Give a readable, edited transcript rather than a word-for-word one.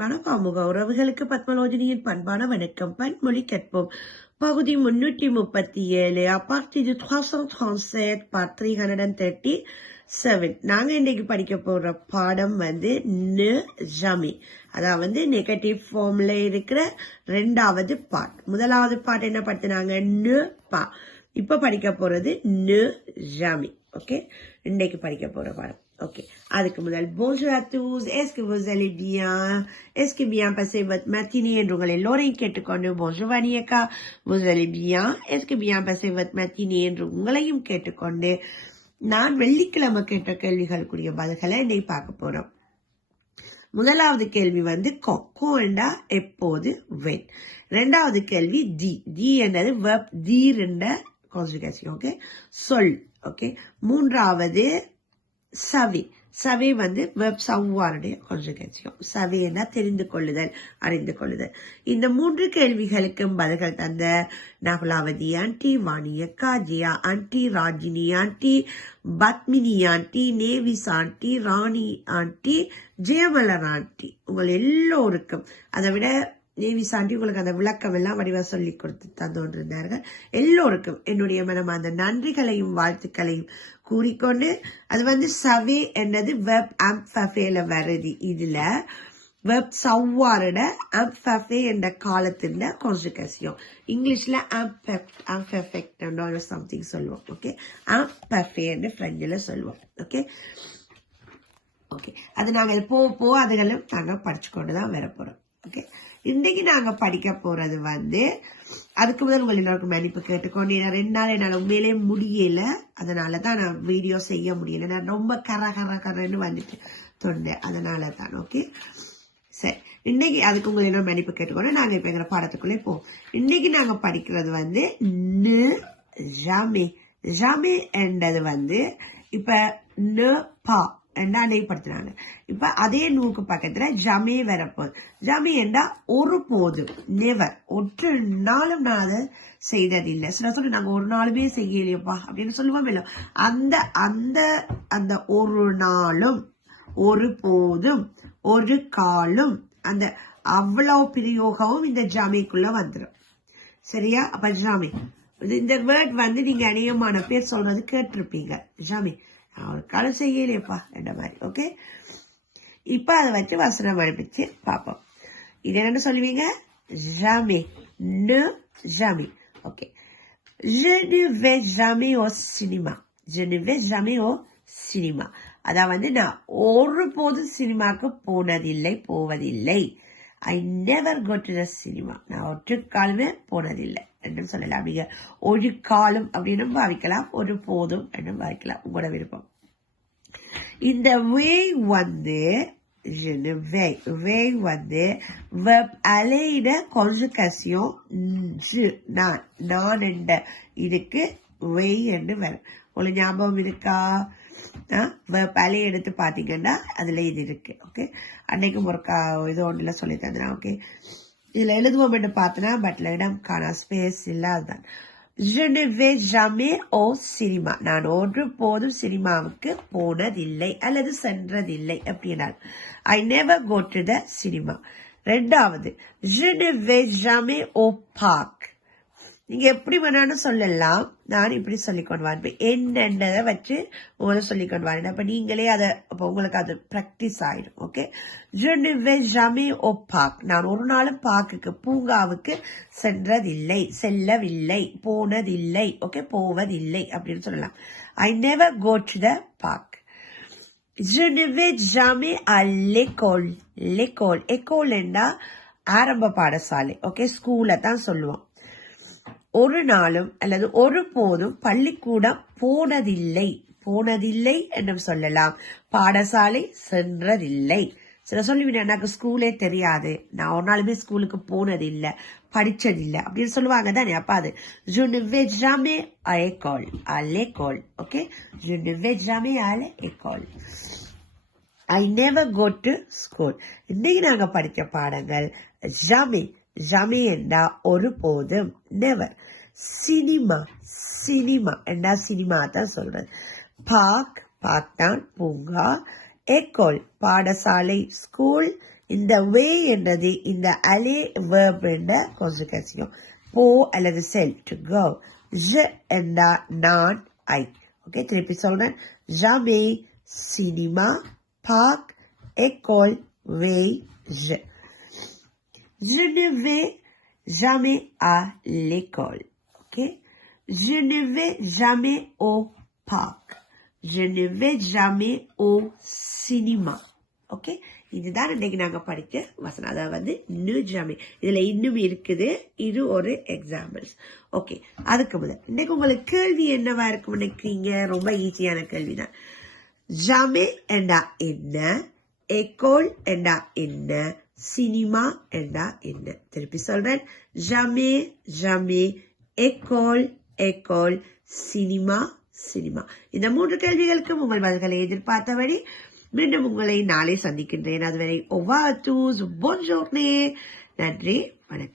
வணக்காமுக உறவுகளுக்கு பத்மலோஜனியின் பண்பான வணக்கம். பன்மொழி கற்போம். பகுதி 337 à partir de 337 par 337. நாங்க இன்னைக்கு படிக்க போற பாடம் ந ஜமி, அதாவது நெகட்டிவ் ஃபார்ம்ல இருக்கிற ரெண்டாவது பார்ட். முதலாவது பார்ட் என்ன படுத்தினாங்க? ந பா. இப்ப படிக்க போறது ந ஜமி. ஓகே, இன்னைக்கு படிக்க போற பாடம். Ok. அதுக்கு முதல் bonjour à tous. Est-ce que vous allez bien? Est-ce que bien passé votre matinée? உங்கள் எல்லோரையும் கேட்டுக்கொண்டு bonjour Vanieka. Vous allez bien? Est-ce que bien passé votre matinée? என்று உங்களையும் கேட்டுக்கொண்டு நான் வெள்ளிக்கிழமை கேட்ட கேள்விகளுக்குரிய பதில்களை இன்னைக்கு பார்க்க போறோம். முதலாவது கேள்வி கொண்டா எப்போது when. ரெண்டாவது கேள்வி தி என்னது verb தீர் என்ற conjugation. ஓகே, சொல். ஓகே, மூன்றாவது சவி. சவி வெப் சவ்வாருடைய conjugation. சவி என்ன? தெரிந்து கொள்ளுதல், அறிந்து கொள்ளுதல். இந்த மூன்று கேள்விகளுக்கும் பதில்கள் தந்த நகுலாவதி ஆண்டி, வாணியக்கா, Jiya aunty, Rajini aunty, Padmini aunty, Nevis aunty, Rani aunty, Jeyamalar aunty, உங்கள் எல்லோருக்கும், அதை விட நேவிஸ் ஆண்டி உங்களுக்கு அந்த விளக்கம் எல்லாம் வடிவா சொல்லி கொடுத்து தந்து கொண்டிருந்தார்கள். எல்லோருக்கும் என்னுடைய மனமார்ந்த நன்றிகளையும் வாழ்த்துக்களையும் கூறிக்கொண்டு, அது சவே என்னது வெப் ஆம்ஃபேல வருது. இதுல வெப் சவ்வாரோட ஆம்ஃபே என்ற காலத்தின் கான்ஜுகேஷன். இங்கிலீஷ்ல ஆம்பெர்ஃபெக்ட் சம்திங் சொல்லுவோம். ஓகே, ஆம்பெர்ஃபே என்று பிரெஞ்சில் சொல்லுவோம். ஓகே ஓகே, அது நாங்க போ அதுகளும் நாங்க படிச்சு கொண்டுதான் வர போறோம். ஓகே, இன்னைக்கு நாங்க படிக்க போறது அதுக்கு முதல் உங்கள் எல்லாருக்கும் மன்னிப்பு கேட்டுக்கொண்டு, 2 நாள் என்னால உண்மையிலே முடியல, அதனாலதான் நான் வீடியோ செய்ய முடியல. நான் ரொம்ப கரன்னு வந்துட்டு தொண்டேன், அதனாலதான். ஓகே, சரி, இன்னைக்கு அதுக்கு உங்களை எல்லாரும் மன்னிப்பு கேட்டுக்கொண்டு நாங்க இப்ப எங்க பாடத்துக்குள்ளே போவோம். இன்னைக்கு நாங்க படிக்கிறது ந ஜாமே. ஜாமே என்றது இப்ப ந பா படுத்துறாங்க. இப்ப அதே நூக்கு பக்கத்துல ஜமே வரப்போகுது. ஜமே என்றா ஒரு போதும், நெவர், ஒரு நாளும் நான் அதை செய்ததில்லை. சில சொல்லி நாங்க ஒரு நாளுமே செய்யலையப்பா அப்படின்னு சொல்லுவோம். இல்லை, அந்த அந்த அந்த ஒரு நாளும், ஒரு போதும், ஒரு காலும், அந்த அவ்வளவு பிரயோகமும் இந்த ஜாமிக்குள்ள வந்துடும். சரியா? அப்ப ஜாமி இந்த வேர்ட் நீங்க அநேகமான பேர் சொல்றது கேட்டிருப்பீங்க. ஜாமி ஒரு காலம் செய்யலையப்பா என்ற மாதிரி. ஓகே, இப்ப அதை வச்சு வசனம் அனுப்பிச்சு பார்ப்போம். இது என்ன சொல்லுவீங்க? ஜாமே, ந ஜாமே. Okay, je ne vais jamais au cinéma. Je ne vais jamais au cinéma. அதாவது நான் ஒருபோதும் சினிமாக்கு போவதில்லை. I never go to the cinema. நான் ஒரு காலமே போனதில்லை என்று சொல்லலாம். நீங்க ஒரு காலம் அப்படின்னு பாவிக்கலாம், ஒரு போதும் என்று பாவிக்கலாம், உங்களோட விருப்பம். இந்த verb அலையிட conjugation நான் என்ற இதுக்கு வே என்று வரும். உங்களுக்கு ஞாபகம் இருக்கா? verb அலை எடுத்து பாத்தீங்கன்னா அதுல இது இருக்கு. ஓகே, அன்னைக்கும் ஒரு இது ஒன்றுல சொல்லி தந்தேன். ஓகே, இதுல எழுதுவோம் என்று பார்த்தனா, பட்ல இடம் காணா, ஸ்பேஸ் இல்ல. அதுதான் je ne vais jamais au cinéma. நான் ஒரு போதும் சினிமாவுக்கு போனதில்லை அல்லது சென்றதில்லை அப்படின்னா I never go to the cinema. ரெண்டாவது, je ne vais jamais au parc. நீங்க எப்படி வேணாலும் சொல்லலாம், நான் இப்படி சொல்லிக்கொண்டு வரேன். என்னன்றதை வச்சு உங்களை சொல்லிக்கொண்டு வரேன். அப்ப நீங்களே அதை, அப்ப உங்களுக்கு அது பிராக்டிஸ் ஆயிடும். Okay, je ne vais jamais au parc. நான் ஒரு நாளும் பார்க்குக்கு, பூங்காவுக்கு செல்லவில்லை, போனதில்லை. ஓகே, போவதில்லை அப்படின்னு சொல்லலாம். I never go to the park. Je ne vais jamais à l'école. école என்றா ஆரம்ப பாடசாலை. ஓகே, ஸ்கூல தான் சொல்லுவோம். ஒரு நாளும் அல்லது ஒரு போதும் பள்ளிக்கூடம் போனதில்லை என்றும் சொல்லலாம். பாடசாலை சென்றதில்லை. சில சொல்லுவீங்க, எனக்கு ஸ்கூலே தெரியாது, நான் ஒரு நாளுமே ஸ்கூலுக்கு போனதில்லை, படிச்சதில்லை அப்படின்னு சொல்லுவாங்க தானே. அப்ப அது je ne vais jamais à l'école. Okay, je ne vais jamais à l'école. I never go to school. இன்னைக்கு நாங்க படிக்க பாடங்கள் ஜாமே என்றா ஒரு போதும், நெவர். சினிமா என்றா சினிமா தான் சொல்றது. பார்க் தான் பூங்கா. ஏக்கோல் பாடசாலை, ஸ்கூல். இந்த வே என்றது இந்த அலே verb என்ற கான்ஜுகேஷன். போ அல்லது செல் டு கோ. je என்றா நான் ஐ. ஓகே, திருப்பி சொல்றேன். jamais cinéma parc école voyage. Je ne vais jamais à l'école. Ok? Je ne vais jamais au parc. Je ne vais jamais au cinéma. Okay, இதுதான் இன்னைக்கு நாங்க படிக்க வசனம். அதாவது நு ஜாமே. இதுல இன்னும் இருக்குது. இது ஒரு எக்ஸாம்பிள்ஸ். ஓகே, அதுக்கு முதல் இன்னைக்கு உங்களுக்கு கேள்வி என்னவா இருக்கும் நினைக்கிறீங்க? ரொம்ப ஈஸியான கேள்விதான். ஜாமே என்றா என்ன, ஏகோல் என்றா என்ன, சினிமா என்றா என்ன? திருப்பி சொல்றேன். ஜாமே ஜாமே, ஏகோல் ஏகோல், சினிமா சினிமா. இந்த 3 கேள்விகளுக்கும் உங்கள் பதில்களை எதிர்பார்த்தபடி மீண்டும் உங்களை நாளை சந்திக்கின்றேன். அதுவரை ஒவ்வா டூஸ், bonne journée. நன்றி, வணக்கம்.